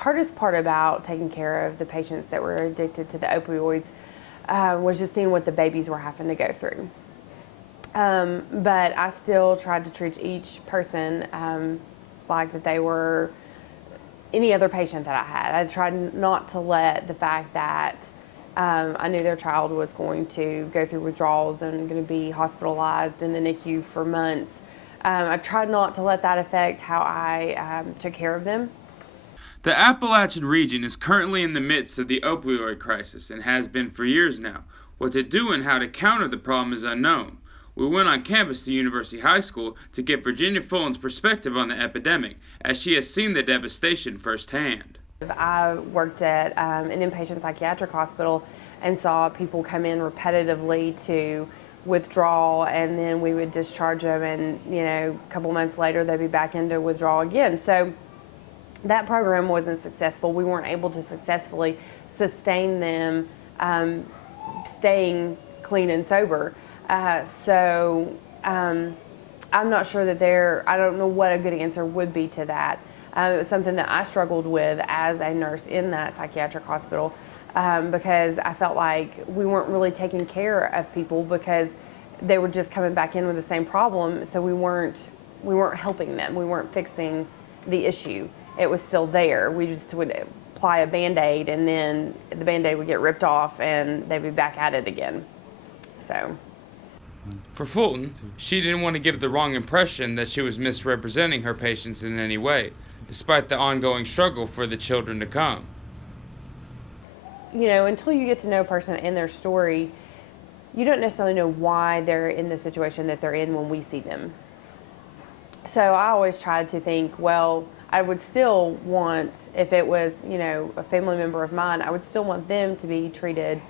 Hardest part about taking care of the patients that were addicted to the opioids was just seeing what the babies were having to go through. But I still tried to treat each person like that they were any other patient that I had. I tried not to let the fact that I knew their child was going to go through withdrawals and going to be hospitalized in the NICU for months. I tried not to let that affect how I took care of them. The Appalachian region is currently in the midst of the opioid crisis and has been for years now. What to do and how to counter the problem is unknown. We went on campus to University High School to get Virginia Fulton's perspective on the epidemic, as she has seen the devastation firsthand. I worked at an inpatient psychiatric hospital and saw people come in repetitively to withdraw, and then we would discharge them, and a couple months later they'd be back into withdrawal again. So that program wasn't successful. We weren't able to successfully sustain them staying clean and sober. So I'm not sure that I don't know what a good answer would be to that. It was something that I struggled with as a nurse in that psychiatric hospital because I felt like we weren't really taking care of people because they were just coming back in with the same problem. So we weren't helping them. We weren't fixing the issue. It was still there. We just would apply a Band-Aid, and then the Band-Aid would get ripped off and they'd be back at it again. So. For Fulton, she didn't want to give the wrong impression that she was misrepresenting her patients in any way, despite the ongoing struggle for the children to come. Until you get to know a person and their story, you don't necessarily know why they're in the situation that they're in when we see them. So I always tried to think, well, I would still want, if it was, a family member of mine, I would still want them to be treated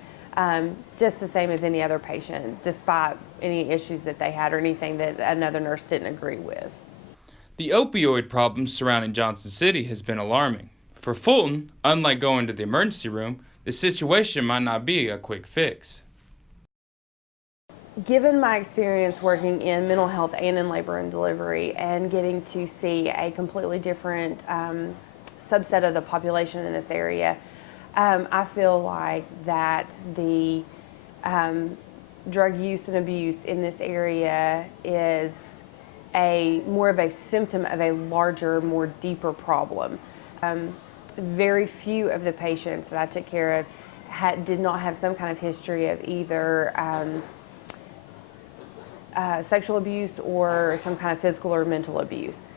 just the same as any other patient, despite any issues that they had or anything that another nurse didn't agree with. The opioid problem surrounding Johnson City has been alarming. For Fulton, unlike going to the emergency room, the situation might not be a quick fix. Given my experience working in mental health and in labor and delivery and getting to see a completely different subset of the population in this area, I feel like that the drug use and abuse in this area is more of a symptom of a larger, more deeper problem. Very few of the patients that I took care of did not have some kind of history of either sexual abuse or some kind of physical or mental abuse.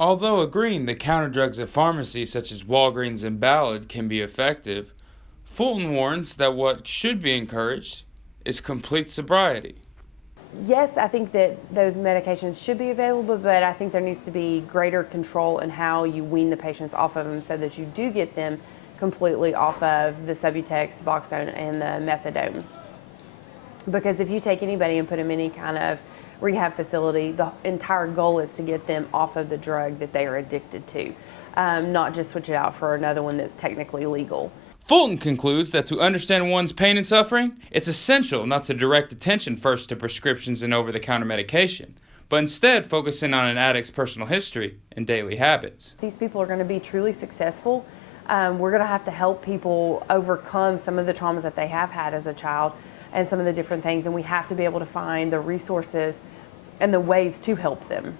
Although agreeing that counter drugs at pharmacies such as Walgreens and Ballard can be effective, Fulton warns that what should be encouraged is complete sobriety. Yes, I think that those medications should be available, but I think there needs to be greater control in how you wean the patients off of them so that you do get them completely off of the Subutex, Suboxone, and the methadone. Because if you take anybody and put them in any kind of rehab facility, the entire goal is to get them off of the drug that they are addicted to, not just switch it out for another one that's technically legal. Fulton concludes that to understand one's pain and suffering, it's essential not to direct attention first to prescriptions and over-the-counter medication, but instead focusing on an addict's personal history and daily habits. These people are going to be truly successful. We're going to have to help people overcome some of the traumas that they have had as a child and some of the different things, and we have to be able to find the resources and the ways to help them.